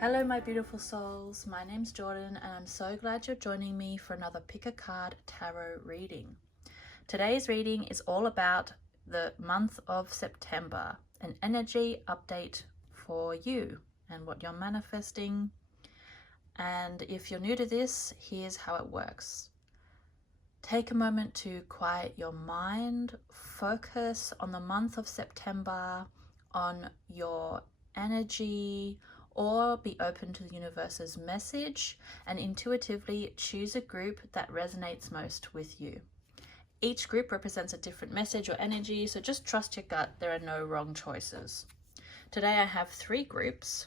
Hello my beautiful souls, my name's Jordan and I'm so glad you're joining me for another Pick a Card Tarot reading. Today's reading is all about the month of September, an energy update for you and what you're manifesting. And if you're new to this, here's how it works. Take a moment to quiet your mind, focus on the month of September, on your energy, or be open to the universe's message and intuitively choose a group that resonates most with you. Each group represents a different message or energy, so just trust your gut. There are no wrong choices. Today I have 3 groups.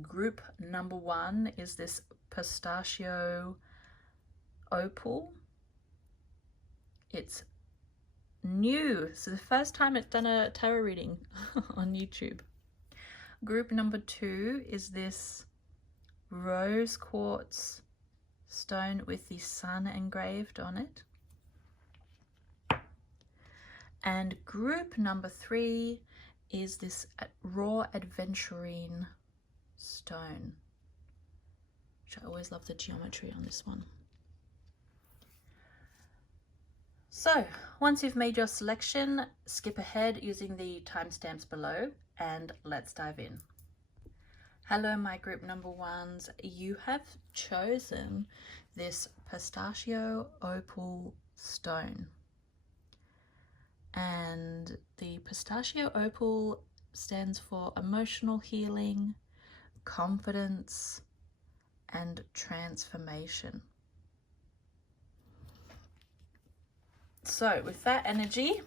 Group number 1 is this pistachio opal. It's new. It's the first time it's done a tarot reading on YouTube. Group number 2 is this rose quartz stone with the sun engraved on it. And group number 3 is this raw adventurine stone, which I always love the geometry on this one. So once you've made your selection, skip ahead using the timestamps below and let's dive in. Hello my group number 1s, you have chosen this pistachio opal stone. And the pistachio opal stands for emotional healing, confidence, and transformation. So with that energy,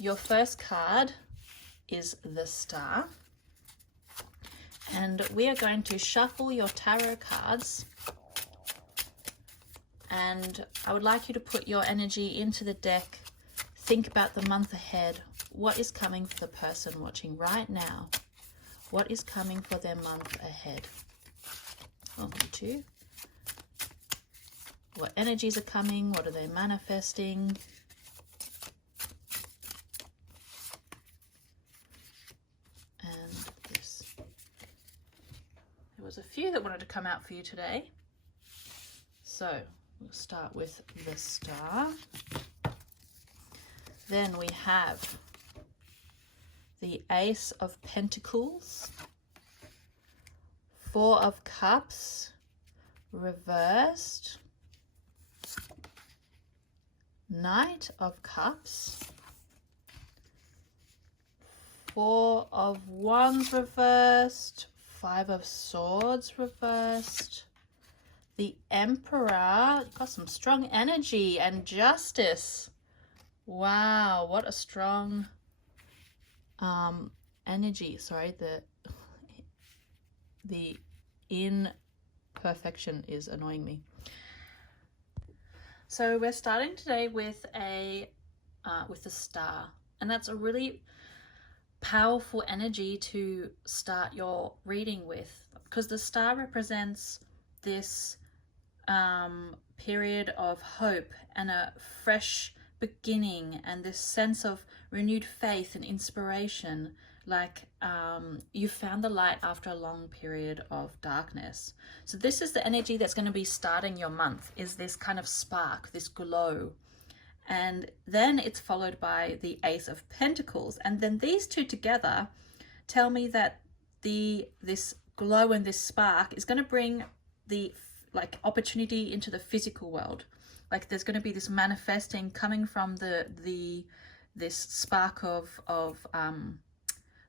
your first card is the Star. And we are going to shuffle your tarot cards. And I would like you to put your energy into the deck. Think about the month ahead. What is coming for the person watching right now? What is coming for their month ahead? 1, 2. What energies are coming? What are they manifesting? And this. There was a few that wanted to come out for you today. So we'll start with the Star. Then we have the Ace of Pentacles, 4 of Cups, reversed, Knight of Cups, 4 of Wands reversed, 5 of Swords reversed, the Emperor, got some strong energy, and Justice. Wow, what a strong energy. Sorry, the imperfection is annoying me. So we're starting today with the Star, and that's a really powerful energy to start your reading with, because the Star represents this period of hope and a fresh beginning and this sense of renewed faith and inspiration, like you found the light after a long period of darkness. So this is the energy that's going to be starting your month, is this kind of spark, this glow. And then it's followed by the Ace of Pentacles, and then these two together tell me that this glow and this spark is going to bring the opportunity into the physical world. Like there's going to be this manifesting coming from this spark of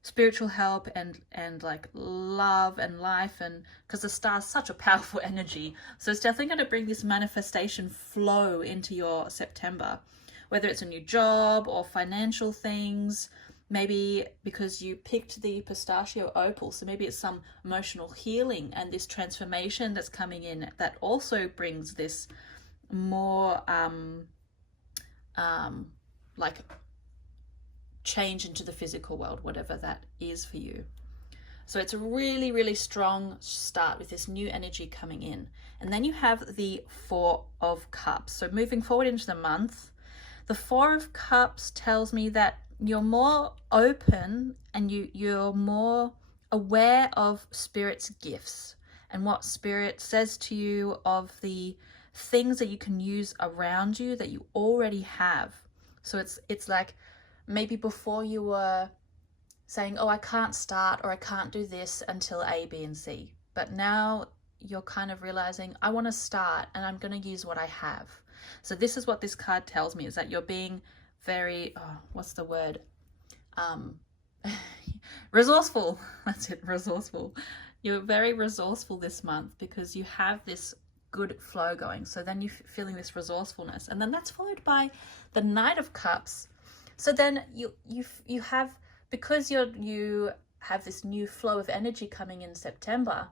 spiritual help and like love and life, and because the Star is such a powerful energy, so it's definitely going to bring this manifestation flow into your September, whether it's a new job or financial things, maybe because you picked the pistachio opal, so maybe it's some emotional healing and this transformation that's coming in that also brings this more like change into the physical world, whatever that is for you. So it's a really, really strong start with this new energy coming in. And then you have the 4 of Cups. So moving forward into the month, the 4 of Cups tells me that you're more open and you're more aware of Spirit's gifts and what Spirit says to you of the things that you can use around you that you already have. So it's like maybe before you were saying, oh, I can't start or I can't do this until A, B, and C. But now you're kind of realizing, I want to start and I'm going to use what I have. So this is what this card tells me, is that you're being very, what's the word? Resourceful. That's it, resourceful. You're very resourceful this month because you have this good flow going. So then you're feeling this resourcefulness, and then that's followed by the Knight of Cups. So then you have, because you have this new flow of energy coming in September,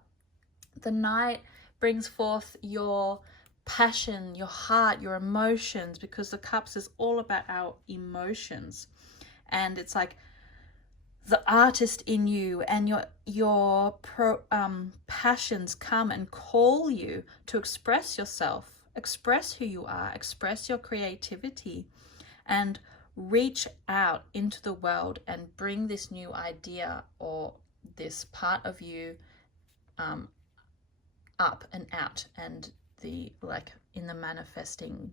the Knight brings forth your passion, your heart, your emotions, because the Cups is all about our emotions. And it's like the artist in you and your passions come and call you to express yourself, express who you are, express your creativity, and reach out into the world and bring this new idea or this part of you up and out, and the like in the manifesting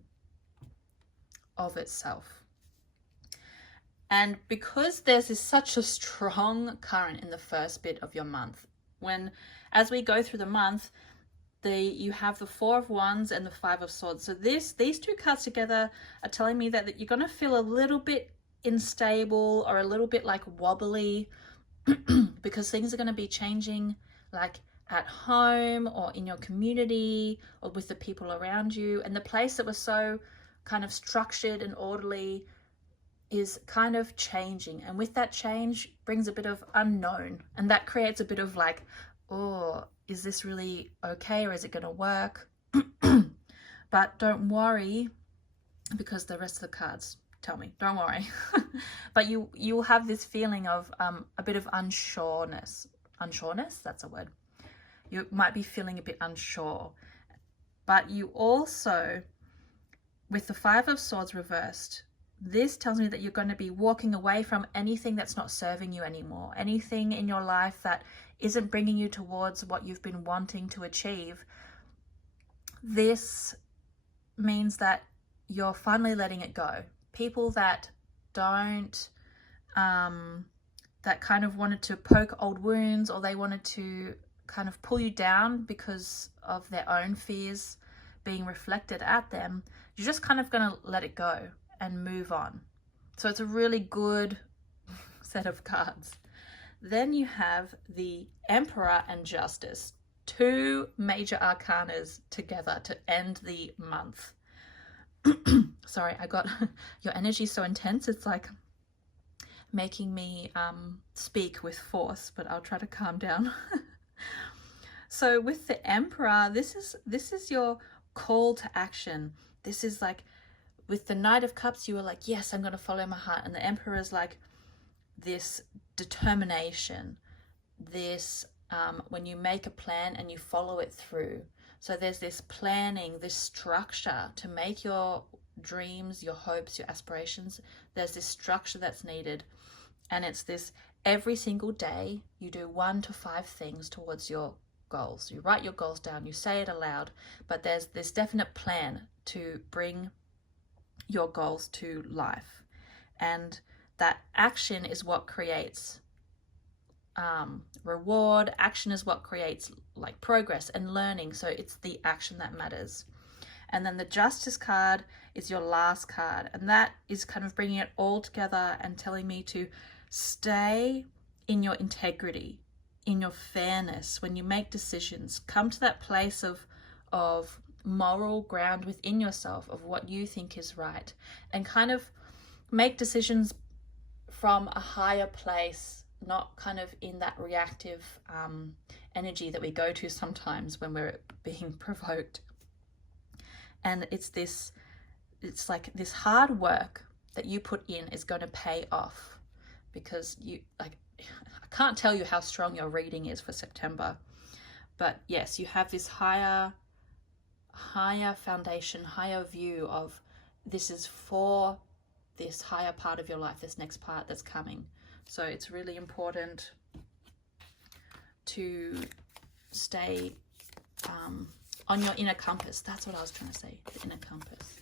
of itself. And because there's such a strong current in the first bit of your month, as we go through the month, you have the Four of Wands and the Five of Swords. So these two cards together are telling me that you're going to feel a little bit unstable or a little bit like wobbly because things are going to be changing, like at home or in your community or with the people around you. And the place that was so kind of structured and orderly is kind of changing, and with that change brings a bit of unknown, and that creates a bit of like, oh, is this really okay, or is it going to work? But don't worry, because the rest of the cards tell me don't worry. But you'll have this feeling of a bit of unsureness, that's a word. You might be feeling a bit unsure, but you also, with the Five of Swords reversed, this tells me that you're going to be walking away from anything that's not serving you anymore, anything in your life that isn't bringing you towards what you've been wanting to achieve. This means that you're finally letting it go. People that don't, that kind of wanted to poke old wounds, or they wanted to kind of pull you down because of their own fears being reflected at them, you're just kind of going to let it go and move on. So it's a really good set of cards. Then you have the Emperor and Justice, two major arcanas together to end the month. Sorry, I got your energy so intense, it's like making me speak with force, but I'll try to calm down. So with the Emperor, this is your call to action. This is like, with the Knight of Cups, you were like, yes, I'm going to follow my heart. And the Emperor is like this determination, this when you make a plan and you follow it through. So there's this planning, this structure to make your dreams, your hopes, your aspirations. There's this structure that's needed. And it's this, every single day you do 1 to 5 things towards your goals. You write your goals down, you say it aloud, but there's this definite plan to bring your goals to life. And that action is what creates reward. Action is what creates like progress and learning. So it's the action that matters. And then the Justice card is your last card, and that is kind of bringing it all together and telling me to stay in your integrity, in your fairness. When you make decisions, come to that place of moral ground within yourself of what you think is right, and kind of make decisions from a higher place, not kind of in that reactive energy that we go to sometimes when we're being provoked. And it's like this hard work that you put in is going to pay off, because I can't tell you how strong your reading is for September, but yes, you have this higher foundation, higher view of this is for this higher part of your life, this next part that's coming. So it's really important to stay on your inner compass. That's what I was trying to say, the inner compass.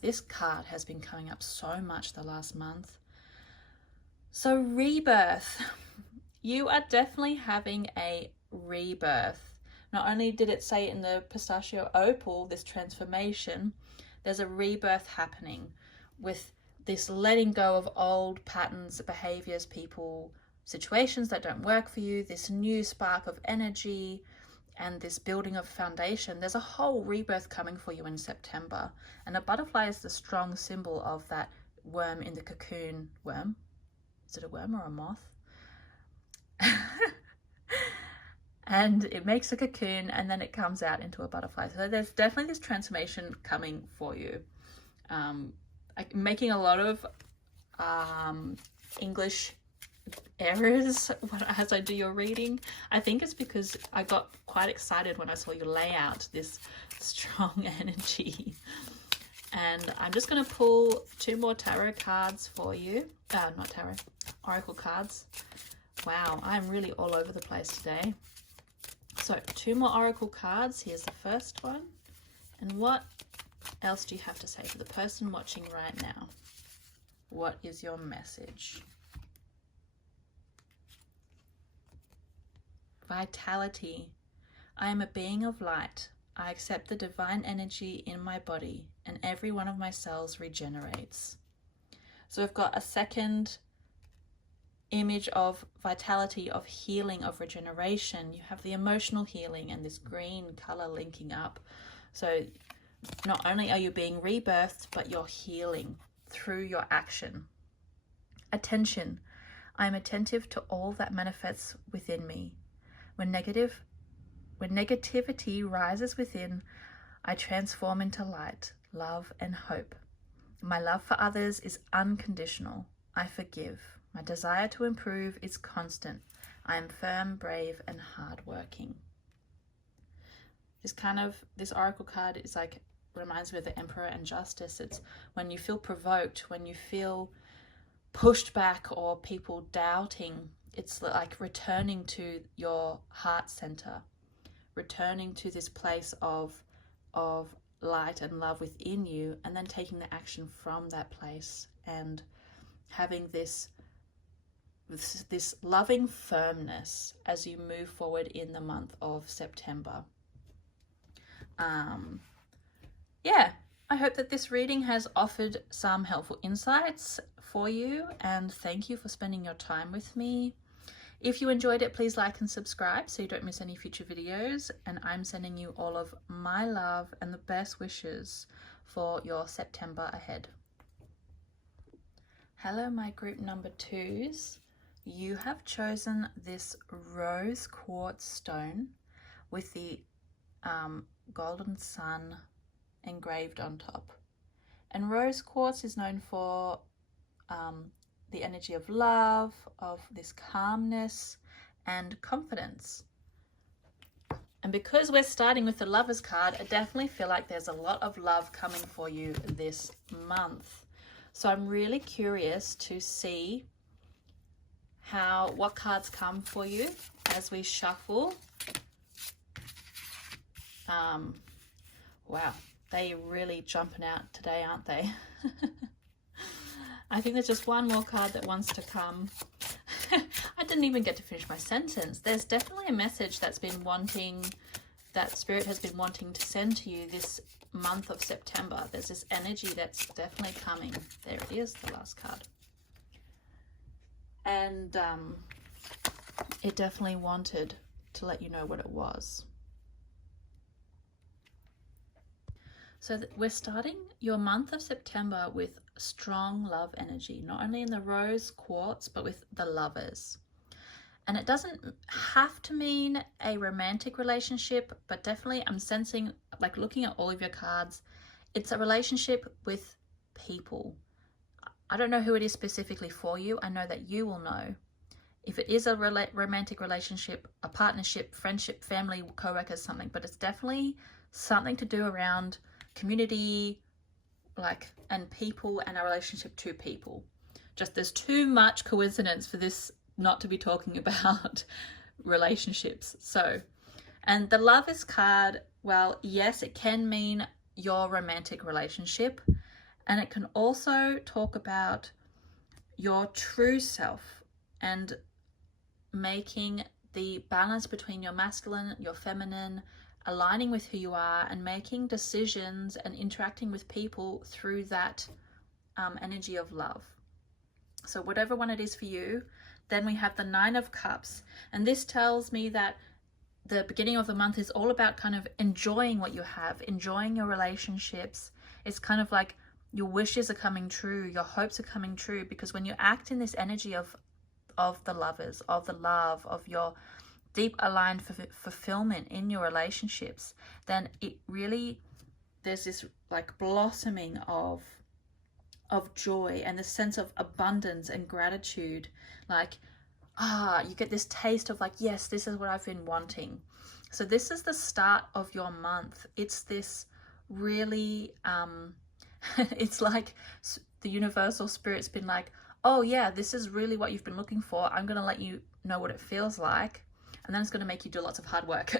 This card has been coming up so much the last month. So rebirth. You are definitely having a rebirth. Not only did it say in the pistachio opal, this transformation, there's a rebirth happening with this letting go of old patterns, behaviors, people, situations that don't work for you, this new spark of energy, and this building of foundation. There's a whole rebirth coming for you in September. And a butterfly is the strong symbol of that worm in the cocoon. Worm? Is it a worm or a moth? And it makes a cocoon and then it comes out into a butterfly. So there's definitely this transformation coming for you. I'm making a lot of English errors as I do your reading. I think it's because I got quite excited when I saw you lay out this strong energy. And I'm just going to pull 2 more tarot cards for you. Not tarot, oracle cards. Wow, I'm really all over the place today. So 2 more oracle cards. Here's the first one. And what else do you have to say for the person watching right now? What is your message? Vitality. I am a being of light. I accept the divine energy in my body, and every one of my cells regenerates. So we've got a second image of vitality, of healing, of regeneration. You have the emotional healing and this green color linking up. So not only are you being rebirthed, but you're healing through your action. Attention. I am attentive to all that manifests within me. When negativity rises within, I transform into light, love, and hope. My love for others is unconditional. I forgive. My desire to improve is constant. I am firm, brave, and hardworking. This oracle card is like, reminds me of the Emperor and Justice. It's when you feel provoked, when you feel pushed back or people doubting. It's like returning to your heart center, returning to this place of light and love within you, and then taking the action from that place and having this loving firmness as you move forward in the month of September. Yeah, I hope that this reading has offered some helpful insights for you, and thank you for spending your time with me. If you enjoyed it, please like and subscribe so you don't miss any future videos, and I'm sending you all of my love and the best wishes for your September ahead. Hello, my group number 2s. You have chosen this rose quartz stone with the golden sun engraved on top. And rose quartz is known for the energy of love, of this calmness and confidence. And because we're starting with the Lovers card, I definitely feel like there's a lot of love coming for you this month. So I'm really curious to see what cards come for you as we shuffle. Wow, they really jumping out today, aren't they? I think there's just one more card that wants to come. I didn't even get to finish my sentence. There's definitely a message that Spirit has been wanting to send to you this month of September. There's this energy that's definitely coming. There it is, the last card. And it definitely wanted to let you know what it was. So we're starting your month of September with strong love energy, not only in the rose quartz, but with the Lovers. And it doesn't have to mean a romantic relationship, but definitely I'm sensing, like looking at all of your cards, it's a relationship with people. I don't know who it is specifically for you. I know that you will know. If it is a romantic relationship, a partnership, friendship, family, co-workers, something, but it's definitely something to do around community, and people, and a relationship to people. Just there's too much coincidence for this not to be talking about relationships. So, and the Lovers card, well, yes, it can mean your romantic relationship, and it can also talk about your true self and making the balance between your masculine, your feminine, aligning with who you are, and making decisions and interacting with people through that energy of love. So whatever one it is for you. Then we have the Nine of Cups, and this tells me that the beginning of the month is all about kind of enjoying what you have, enjoying your relationships. It's kind of like your wishes are coming true, your hopes are coming true, because when you act in this energy of the Lovers, of the love, of your deep aligned fulfillment in your relationships, then it really, there's this like blossoming of joy and this sense of abundance and gratitude. Like, you get this taste of like, yes, this is what I've been wanting. So this is the start of your month. It's this really, it's like the universal spirit's been like, oh yeah, this is really what you've been looking for. I'm going to let you know what it feels like. And then it's going to make you do lots of hard work.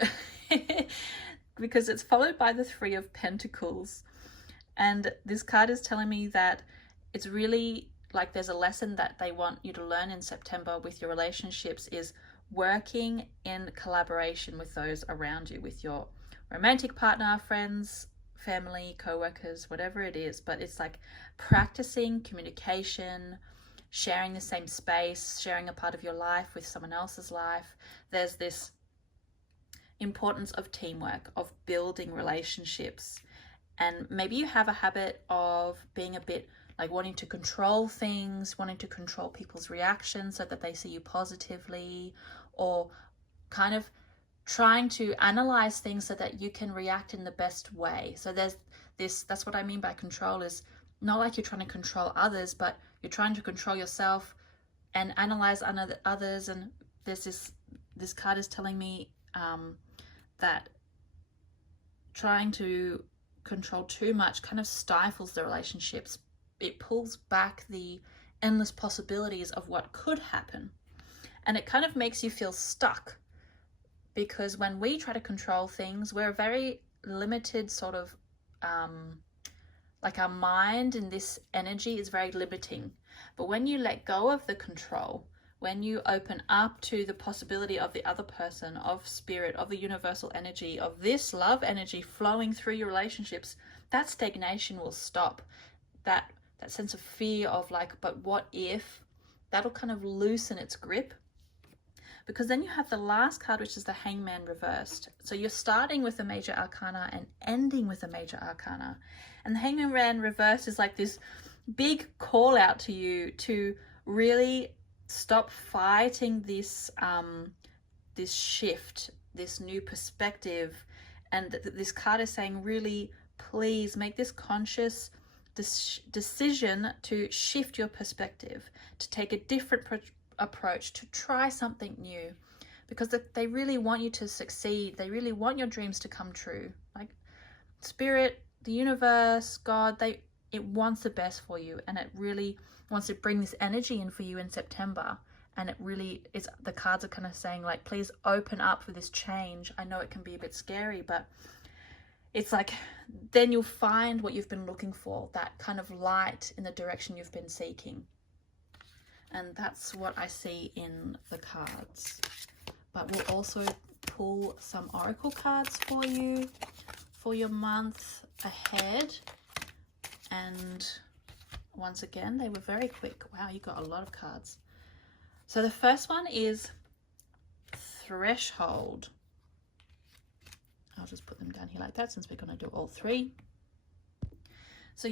Because it's followed by the Three of Pentacles. And this card is telling me that it's really like there's a lesson that they want you to learn in September with your relationships, is working in collaboration with those around you, with your romantic partner, friends, family, co-workers, whatever it is. But it's like practicing communication, sharing the same space, sharing a part of your life with someone else's life. There's this importance of teamwork, of building relationships. And maybe you have a habit of being a bit like wanting to control things, wanting to control people's reactions so that they see you positively, or kind of trying to analyze things so that you can react in the best way. So there's this, that's what I mean by control, is not like you're trying to control others, but you're trying to control yourself and analyze others. And there's this card is telling me that trying to control too much kind of stifles the relationships. It pulls back the endless possibilities of what could happen. And it kind of makes you feel stuck, because when we try to control things, we're a very limited sort of, like our mind in this energy is very limiting. But when you let go of the control, when you open up to the possibility of the other person, of spirit, of the universal energy, of this love energy flowing through your relationships, that stagnation will stop. That sense of fear of like, but what if, that'll kind of loosen its grip. Because then you have the last card, which is the Hangman reversed. So you're starting with a major arcana and ending with a major arcana. And the Hangman reversed is like this big call out to you to really stop fighting this this shift, this new perspective. And this card is saying, really, please make this conscious decision to shift your perspective, to take a different approach, to try something new, because they really want you to succeed. They really want your dreams to come true. Like spirit, the universe, God, it wants the best for you, and it really wants to bring this energy in for you in September. And it really is, the cards are kind of saying like, please open up for this change. I know it can be a bit scary, but it's like, then you'll find what you've been looking for, that kind of light in the direction you've been seeking. And that's what I see in the cards. But we'll also pull some oracle cards for you for your month ahead. And once again, they were very quick. Wow, you got a lot of cards. So the first one is Threshold. I'll just put them down here like that, since we're going to do all three. So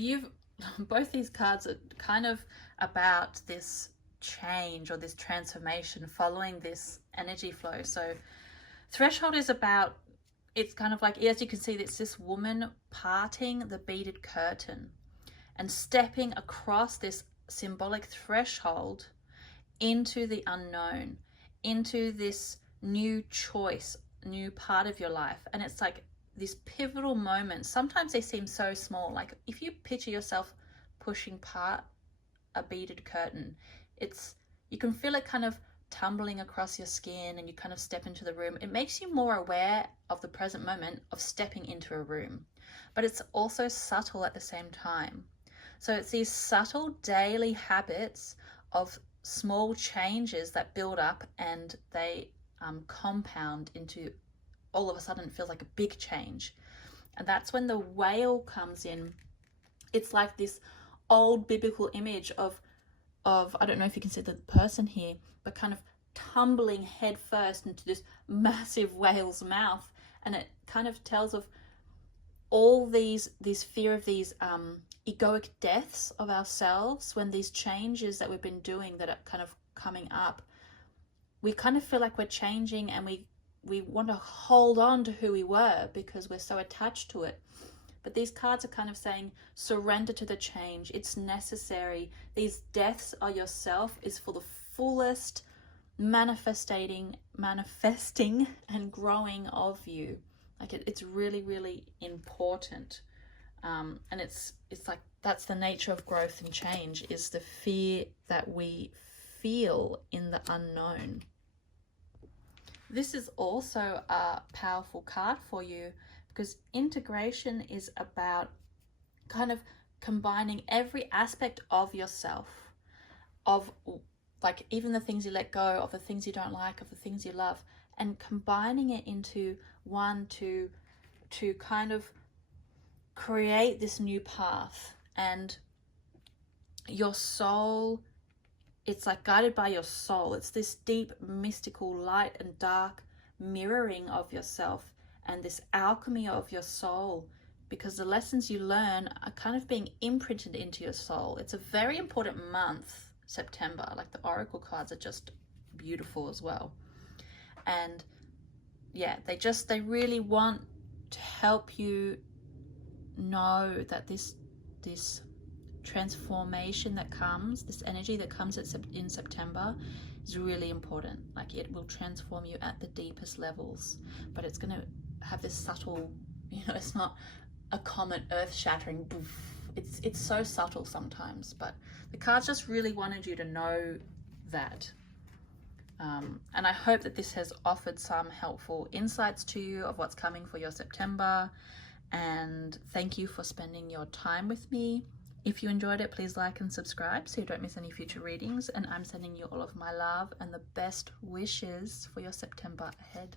both these cards are kind of about this change or this transformation following this energy flow. So Threshold is about, it's kind of like, as you can see, it's this woman parting the beaded curtain and stepping across this symbolic threshold into the unknown, into this new choice, new part of your life. And it's like this pivotal moment. Sometimes they seem so small. Like if you picture yourself pushing part a beaded curtain, you can feel it kind of tumbling across your skin and you kind of step into the room, it makes you more aware of the present moment of stepping into a room. But it's also subtle at the same time. So it's these subtle daily habits of small changes that build up, and they compound into, all of a sudden it feels like a big change. And that's when the whale comes in. It's like this old biblical image of I don't know if you can see the person here, but kind of tumbling head first into this massive whale's mouth. And it kind of tells of all this fear of these egoic deaths of ourselves, when these changes that we've been doing that are kind of coming up, we kind of feel like we're changing, and we want to hold on to who we were because we're so attached to it. But these cards are kind of saying, surrender to the change. It's necessary. These deaths of yourself is for the fullest manifesting and growing of you. Like it's really, really important. And it's like, that's the nature of growth and change, is the fear that we feel in the unknown. This is also a powerful card for you, because integration is about kind of combining every aspect of yourself, of like even the things you let go, of the things you don't like, of the things you love, and combining it into one to kind of create this new path. And your soul, it's like guided by your soul. It's this deep mystical light and dark mirroring of yourself, and this alchemy of your soul, because the lessons you learn are kind of being imprinted into your soul. It's a very important month, September. Like the oracle cards are just beautiful as well. And yeah, they really want to help you know that this transformation that comes, this energy that comes in September is really important. Like it will transform you at the deepest levels, but it's going to have this subtle, it's not a comet earth-shattering boof. It's so subtle sometimes, but the cards just really wanted you to know that. And I hope that this has offered some helpful insights to you of what's coming for your September. And thank you for spending your time with me. If you enjoyed it, please like and subscribe so you don't miss any future readings. And I'm sending you all of my love and the best wishes for your September ahead.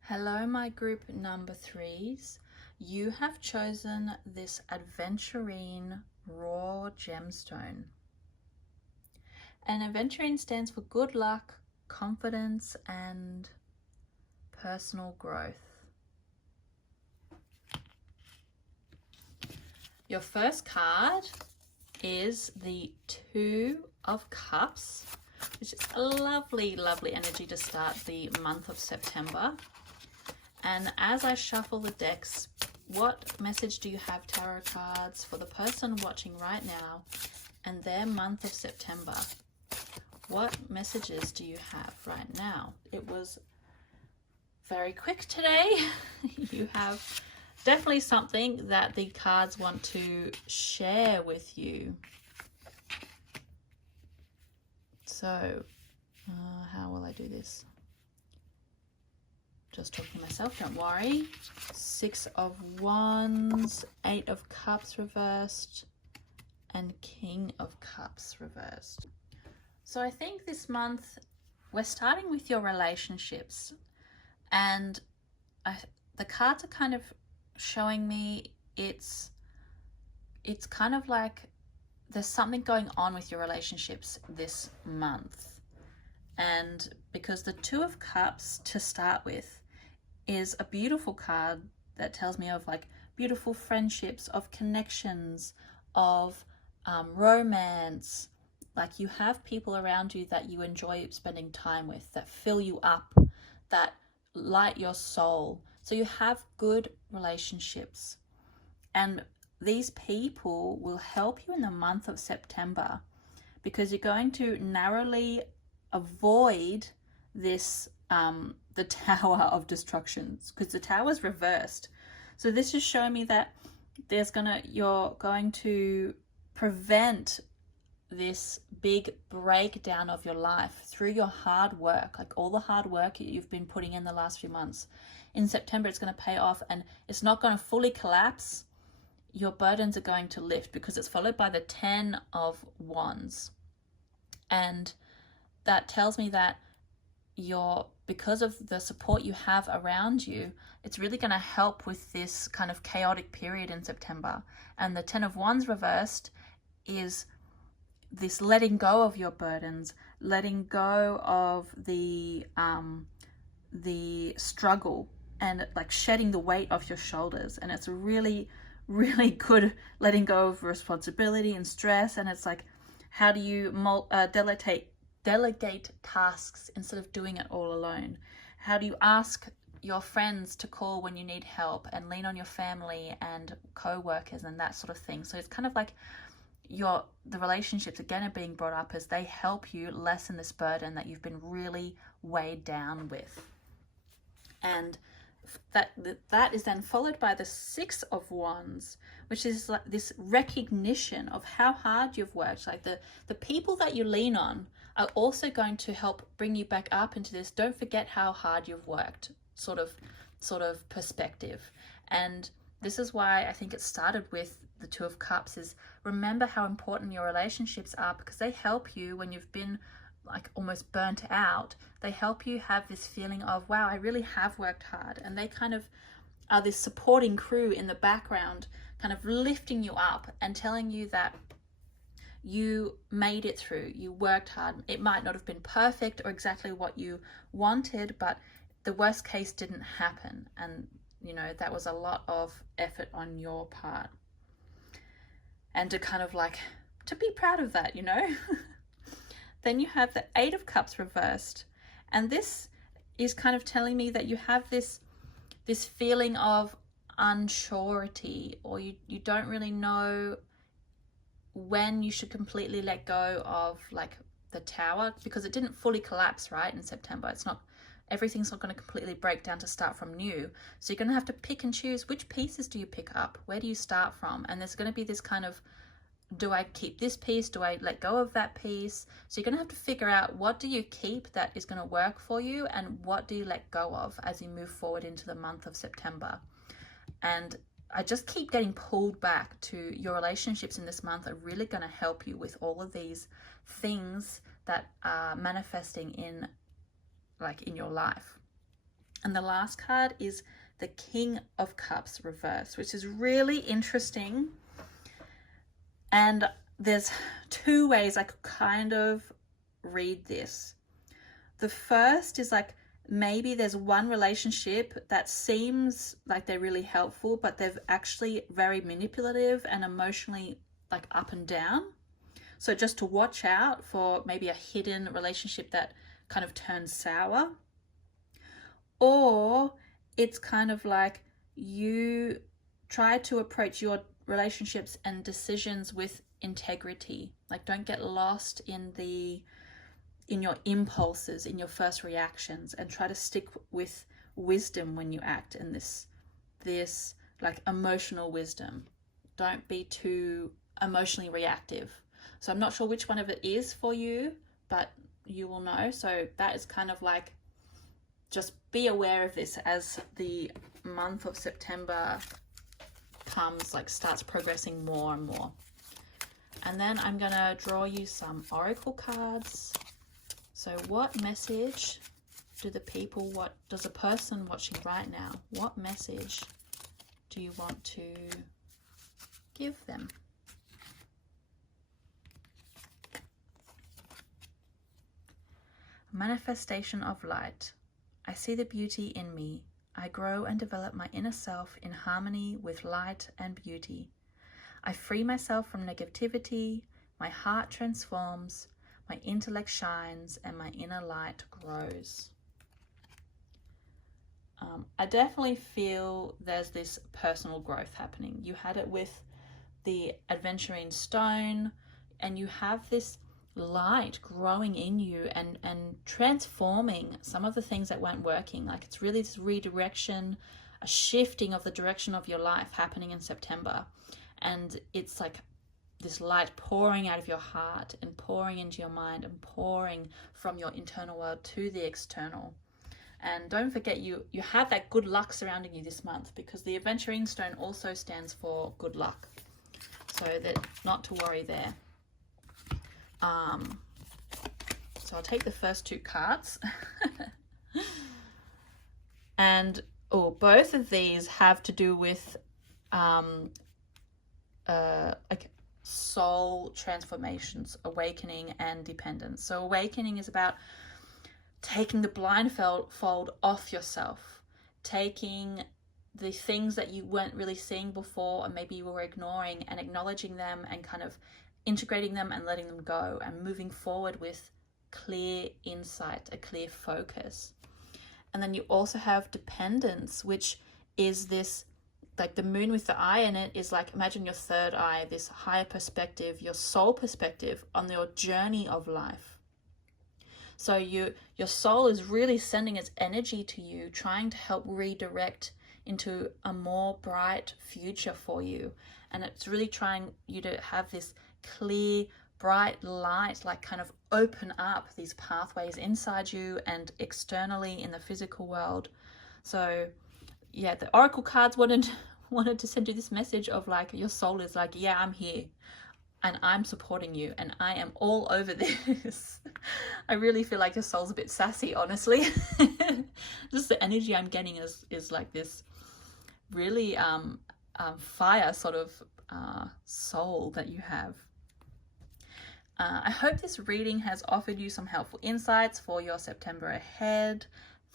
Hello, my group number 3s. You have chosen this Adventurine Raw Gemstone. And Adventurine stands for good luck, confidence, and personal growth. Your first card is the 2 of Cups, which is a lovely, lovely energy to start the month of September. And as I shuffle the decks, what message do you have, tarot cards, for the person watching right now and their month of September? What messages do you have right now? It was very quick today. You have definitely something that the cards want to share with you. So, how will I do this? Just talking to myself, don't worry. 6 of Wands, 8 of Cups reversed, and King of Cups reversed. So I think this month we're starting with your relationships, and the cards are kind of showing me it's kind of like there's something going on with your relationships this month. And because the 2 of Cups to start with is a beautiful card that tells me of like beautiful friendships, of connections, of romance. Like you have people around you that you enjoy spending time with, that fill you up, that light your soul. So you have good relationships, and these people will help you in the month of September, because you're going to narrowly avoid this the Tower of Destructions, because the Tower is reversed. So this is showing me that you're going to prevent this big breakdown of your life through your hard work, like all the hard work you've been putting in the last few months. In September, it's going to pay off, and it's not going to fully collapse. Your burdens are going to lift, because it's followed by the 10 of Wands. And that tells me that because of the support you have around you, it's really going to help with this kind of chaotic period in September. And the 10 of Wands reversed is this letting go of your burdens, letting go of the struggle, and like shedding the weight off your shoulders. And it's really, really good letting go of responsibility and stress. And it's like, how do you delegate tasks instead of doing it all alone? How do you ask your friends to call when you need help, and lean on your family and co-workers and that sort of thing? So it's kind of like the relationships again are being brought up as they help you lessen this burden that you've been really weighed down with. And that is then followed by the 6 of Wands, which is like this recognition of how hard you've worked. Like the people that you lean on are also going to help bring you back up into this don't forget how hard you've worked sort of perspective. And this is why I think it started with the 2 of Cups, is remember how important your relationships are, because they help you when you've been like almost burnt out. They help you have this feeling of, wow, I really have worked hard. And they kind of are this supporting crew in the background, kind of lifting you up and telling you that you made it through, you worked hard. It might not have been perfect or exactly what you wanted, but the worst case didn't happen. And that was a lot of effort on your part. And to kind of like, to be proud of that, Then you have the 8 of Cups reversed. And this is kind of telling me that you have this feeling of unsurety, or you don't really know when you should completely let go of like the Tower, because it didn't fully collapse, right, in September. Everything's not going to completely break down to start from new. So you're going to have to pick and choose, which pieces do you pick up? Where do you start from? And there's going to be this kind of, do I keep this piece? Do I let go of that piece? So you're going to have to figure out, what do you keep that is going to work for you, and what do you let go of as you move forward into the month of September? And I just keep getting pulled back to your relationships in this month are really going to help you with all of these things that are manifesting in your life. And the last card is the King of Cups reversed, which is really interesting. And there's 2 ways I could kind of read this. The first is like, maybe there's one relationship that seems like they're really helpful, but they're actually very manipulative and emotionally like up and down. So just to watch out for maybe a hidden relationship that kind of turns sour. Or it's kind of like you try to approach your relationships and decisions with integrity. Like, don't get lost in your impulses, in your first reactions, and try to stick with wisdom when you act in this like emotional wisdom. Don't be too emotionally reactive. So I'm not sure which one of it is for you, but you will know. So that is kind of like, just be aware of this as the month of September comes, like starts progressing more and more. And then I'm gonna draw you some oracle cards. So what message does a person watching right now, what message do you want to give them? Manifestation of light. I see the beauty in me. I grow and develop my inner self in harmony with light and beauty. I free myself from negativity. My heart transforms. My intellect shines and my inner light grows. I definitely feel there's this personal growth happening. You had it with the Adventuring Stone, and you have this light growing in you and transforming some of the things that weren't working. Like, it's really this redirection, a shifting of the direction of your life happening in September. And it's like this light pouring out of your heart and pouring into your mind and pouring from your internal world to the external. And don't forget, you have that good luck surrounding you this month, because the Adventuring Stone also stands for good luck. So that not to worry there. So I'll take the first 2 cards. And both of these have to do with like soul transformations, awakening and dependence. So awakening is about taking the blindfold off yourself, taking the things that you weren't really seeing before and maybe you were ignoring, and acknowledging them and kind of integrating them and letting them go, and moving forward with clear insight, a clear focus. And then you also have dependence, which is this, like the moon with the eye in it is like, imagine your third eye, this higher perspective, your soul perspective on your journey of life. So your soul is really sending its energy to you, trying to help redirect into a more bright future for you. And it's really trying you to have this clear, bright light, like kind of open up these pathways inside you and externally in the physical world. So yeah, the oracle cards wanted to send you this message of like, your soul is like, yeah, I'm here and I'm supporting you and I am all over this. I really feel like your soul's a bit sassy, honestly. Just the energy I'm getting is like this really fire sort of soul that you have. I hope this reading has offered you some helpful insights for your September ahead.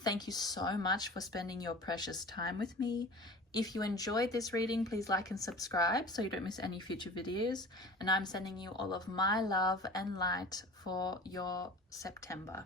Thank you so much for spending your precious time with me. If you enjoyed this reading, please like and subscribe so you don't miss any future videos. And I'm sending you all of my love and light for your September.